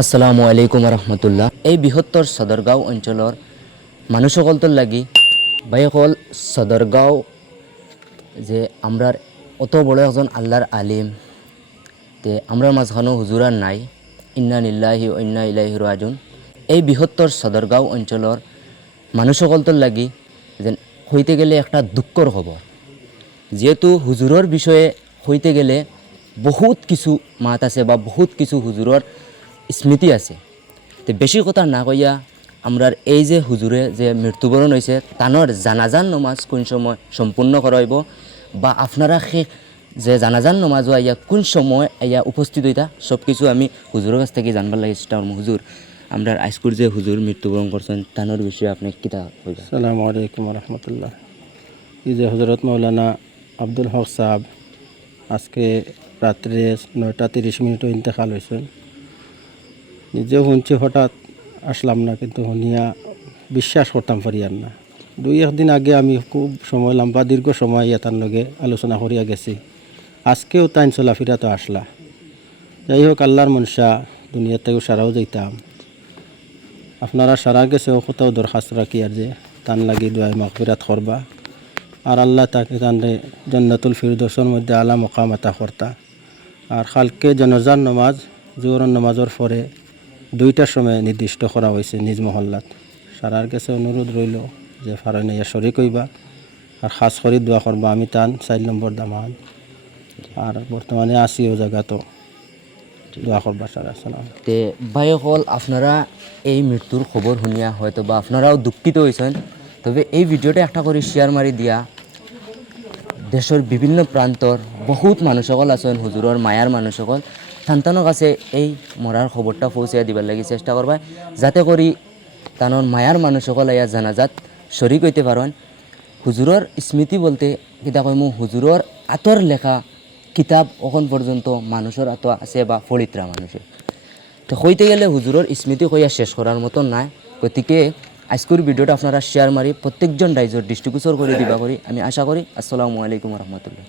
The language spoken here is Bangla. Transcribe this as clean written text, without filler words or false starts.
আসসালামু আলাইকুম রহমতুল্লাহ। এই বৃহত্তর সদরগাঁও অঞ্চলের মানুষসকলতর লাগি বাইকল সদরগাঁও যে আমরার অত বড় একজন আল্লাহর আলিম তে আমরার মাঝখানো হুজুরার নাই। ইন্না লিল্লাহি ওয়া ইন্না ইলাইহি রাজিউন। এই বৃহত্তর সদরগাঁও অঞ্চলের মানুষসকলতর লাগি যে হইতে গেলে একটা দুঃখর খবর, যেহেতু হুজুরের বিষয়ে হইতে গেলে বহুত কিছু মাত আছে বা বহুত কিছু হুজুরের স্মৃতি আছে। তো বেশি কথা না কইয়া আমরার এই যে হুজুরে যে মৃত্যুবরণ হয়েছে তানোর জানাজান নমাজ কোন সময় সম্পূর্ণ করাইব বা আপনারা সে যে জানাজান নমাজও আইয়া কোন সময় আইয়া উপস্থিত হইতা সব কিছু আমি হুজুরের কাছ থেকে জানবার লাগে চেষ্টা করব। হুজুর, আমরা আইসকুর যে হুজুর মৃত্যুবরণ করছেন তানোর বিষয়ে আপনি কিতা কইবা? আসসালামু আলাইকুম রহমতুল্লাহ। এই যে হজরত মৌলানা আব্দুল হক সাহেব আজকে রাত্রে 9:30 ইন্তেকাল হয়েছেন। নিজেও শুনছি, হঠাৎ আসলাম না, কিন্তু শুনিয়া বিশ্বাস করতাম পারিয়ার না। 2-1 দিন আগে আমি খুব সময় লম্বা দীর্ঘ সময় তার লগে আলোচনা করিয়া গেছি। আজকেও তাইন চলাফিরা তো আসলা। যাই হোক, আল্লাহর মনসা, দুনিয়া থেকেও সারাও যাইতাম। আপনারা সারা গেছেও কোথাও দরখাস্ত রাখি আর যে তান লাগি দোয়াই মাগফিরাত করবা, আর আল্লাহ তাকে তানরে জান্নাতুল ফিরদৌসের মধ্যে আলা মকাম আতা করতা। আর খালকে জানাজার নমাজ জোহরের নমাজের পরে 2টার সময় নির্দিষ্ট করা হয়েছে নিজ মহল্লাত। সারার কাছে অনুরোধ রইল যে ফারনে শরিক হইবা আর খাস করে দোয়া করবা। আমি তান 4 নম্বর দামান, আর বর্তমানে আসিও জায়গা, তো দোয়া করবা সারা। সালাম। তে ভাই হল আপনারা এই মৃত্যুর খবর শুনিয়া হয়তো বা আপনারাও দুঃখিত হয়েছেন, তবে এই ভিডিওটা একটা করে শেয়ার মারি দিয়া দেশের বিভিন্ন প্রান্তর বহুত মানুষ সকল আছেন হুজুরের মায়ার মানুষ সকল সন্তানের কাছে এই মরার খবরটা পৌঁছাইয়া দিবার লাগি চেষ্টা করবা, যাতে করি তানোর মায়ার মানুষ সকল আইয়া জানাজাত শরিক হইতে পারেন। হুজুরের স্মৃতি বলতে কিতা কইমু, হুজুরের আতর লেখা কিতাব এখন পর্যন্ত মানুষের আত আছে বা ফরিত্রা মানুষের। তো হইতে গেলে হুজুরের স্মৃতি কইয়া শেষ করার মতন নাই। গতিকে আজকের ভিডিওটা আপনারা শেয়ার মারি প্রত্যেকজন রাইজর দৃষ্টিগোচর করে দিবা করি আমি আশা করি। আসসালামু আলাইকুম রহমতুল্লাহ।